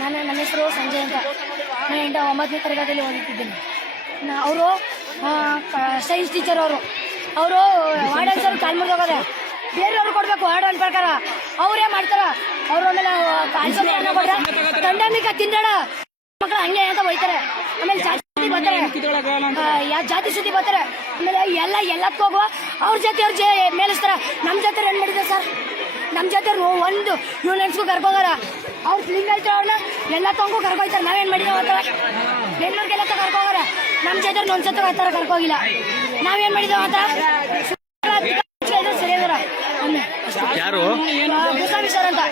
ನನ್ನ ಹೆಸರು ಸಂಜಯ್ ಅಂತ. ನಾನು 9ನೇ ತರಗತಿಯಲ್ಲಿ ಓದುತ್ತಿದ್ದೇನೆ. ಅವರು ಸೈನ್ಸ್ ಟೀಚರ್. ಅವರು ವಾರ್ಡನ್ ಸರ್ ಕಾಲ್ ಮುರಿದೋಗದೆ, ಬೇರೆಯವ್ರು ಕೊಡಬೇಕು ವಾರ್ಡನ್ ಪ್ರಕಾರ. ಅವರೇ ಮಾಡ್ತಾರ. ಅವರು ಆಮೇಲೆ ತಂಡಮಿಕ ತಿಂದಣ ಮಕ್ಕಳು ಹಂಗೆ ಅಂತ ಹೋಯ್ತಾರೆ. ಆಮೇಲೆ ಜಾತಿ ಬರ್ತಾರೆ, ಜಾತಿ ಸುದ್ದಿ ಬರ್ತಾರೆ. ಆಮೇಲೆ ಎಲ್ಲಕ್ಕೆ ಹೋಗುವ ಅವ್ರ ಜೊತೆ ಮೇಲಿಸ್ತಾರ. ನಮ್ಮ ಜೊತೆ ಏನು ಮಾಡಿದ್ದಾರೆ ಸರ್? ನಮ್ಮ ಜೊತೆ ಒಂದು ಯೂನಿಯನ್ಸ್ಗೂ ಕರ್ಕೋಗಾರ. ಅವ್ರು ಕ್ಲೀನ್ ಹೇಳ್ತಾರೆ, ಅವ್ರನ್ನ ಎಲ್ಲ ತಗೊಂಡು ಕರ್ಕೊಯ್ತಾರೆ. ನಾವೇನು ಮಾಡಿದ್ದೇವೆ ಅಂತ ಬೆಂಗಳೂರಿಗೆಲ್ಲ ಕರ್ಕೋಗಾರ. ನಮ್ಮ ಜೊತೆ ಒಂದ್ಸತ ಆ ಥರ ಕರ್ಕೋಗಿಲ್ಲ. ನಾವೇನು ಮಾಡಿದ್ದೇವೆ ಅಂತ ಸರಿಯಾದಾರ. ಯಾರು ಭೂಸ್ವಾಮಿ ಸರ್ ಅಂತ.